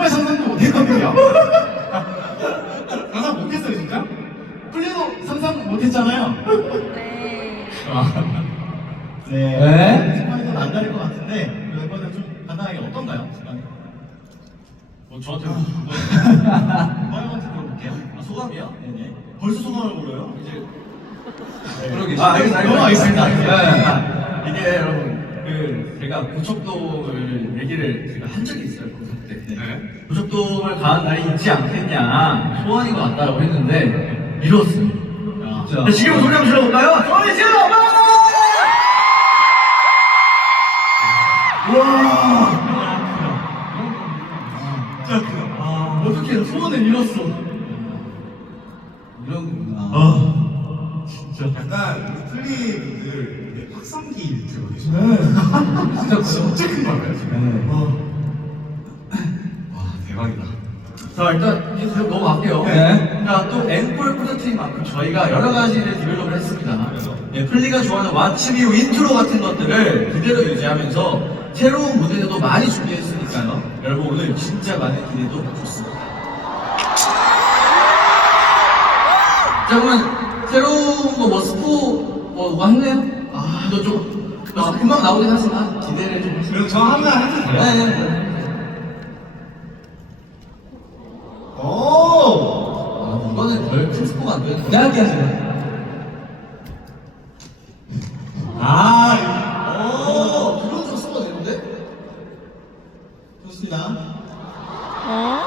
정말 상상도 못했거든요. 상상 못했어요, 진짜? 플리도 상상 못했잖아요. 네. 네. 네. 시간이 더 남다를 것 같은데 이번에 좀 간단하게 어떤가요? 시간이? 뭐 저한테 뭐 마이한테 물어볼게요. 아, 소감이요? 네네. 벌써 소감을 물어요? 이제 그러게. 아, 알겠습니다. 넘어가겠습니다. 아, 이게 여러분 그 제가 고척돔을 얘기를 제가 한 적이 있어요 고척 때. 네. 고척돔을 가는 날이 있지 않겠냐 소원인 것 같다고 했는데 이뤘어요. 진짜. 자, 지금 소리 한번 질러볼까요? 소리 질러! 진짜 크다. 아, 어떻게 소원을 이뤘어? 이런 거구나. 아, 약간 우리 플리 분들 확성기 들고 계시죠? 진짜 진짜 큰 거예요, 지금. 네. 와, 대박이다. 자 일단 이제 계속 넘어갈게요. 네. 자또 앵콜 콘서트인 만큼 저희가 여러 가지를 디벨롭을 했습니다. 네, 플리가 좋아하는 왓츠 뮤 인트로 같은 것들을 그대로 유지하면서 새로운 무대들도 많이 준비했으니까요. 여러분 오늘 진짜 많은 기대도 좋습니다. 자 그러면 했나요? 아 이거 좀 아, 금방 나오긴 하지만 기대를 좀 해주세요. 그럼 저 하나 해도 돼요? 네, 네, 네. 오! 아, 이거는 별큰 스포가 안 내가 할게 하세요. 아, 오, 그런 좀 스포가 되는데? 좋습니다. 어?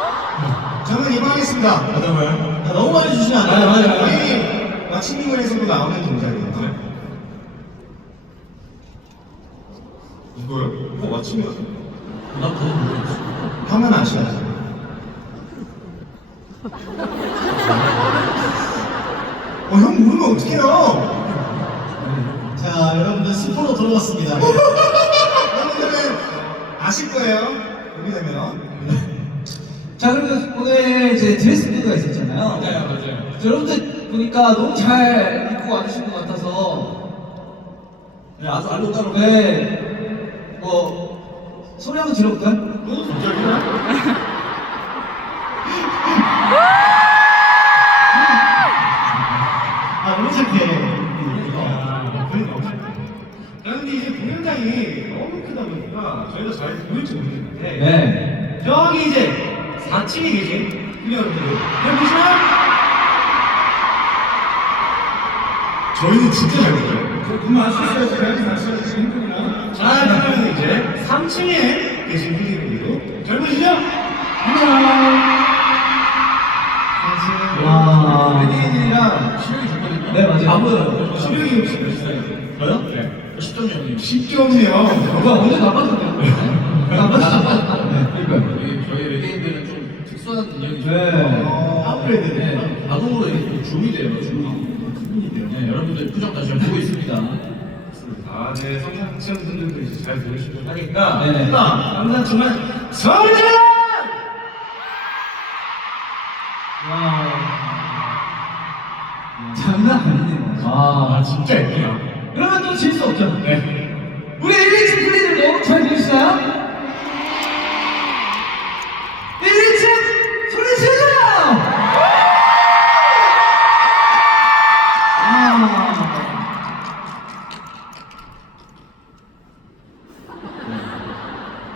저는 이거 하겠습니다. 맞아요. 아, 너무 많이 주시면 안 돼요. 맞아요, 맞아요. 우리 마침님에서도 나오는 동작이 이거요? 어, 마침이 난 그건 모르겠어. 하면 아시나요? 어, 형 모르면 어떡해요? 자, 여러분들 스포로 들어왔습니다. 여러분들은 아실 거예요. 여기 되면. 자, 그리고 오늘 이제 드레스 코드가 있었잖아요. 네, 맞아요. 여러분들 보니까 너무 잘 입고 와주신 것 같아서 네, 아주 알록달록. 네, 뭐 소리 한번 갑자기야? 아, 너무 착해. 아, 그러니까. 그런데 이제 공연장이 너무 크다 보니까 저희가 잘 보일지 모르겠는데 네. 저기 이제 4층에 계신 여러분들 여기 보시면 저희는 진짜 잘 보여요 정말 아시죠? 다시 지금 자 그러면 이제 3층에 계신 필리분들도 잘 보이시죠? 안녕 와. 외계인이랑 실력이 좋거든요. 네, 맞아요. 실력이? 저요? 네. 10점이요. 10개 없네요 누가 언제 나빠졌냐? 나빠졌잖아. 네, 그러니까요. 저희 외계인들은 좀 특수한 인형이죠. 네. 네. 자동으로 이렇게 또 줌이 돼요. 줌 팬이기 때문에 여러분들 표정 다잘 보고 있습니다. 아, 네, 성장 학생분들도 이제 잘 들으시고 하니까 네. 항상, 아, 항상 정말 성장! 와, 장난 아니네요. 아, 진짜 예쁘요 그러면 또 질 수 없잖아. 네. 우리 1, 2,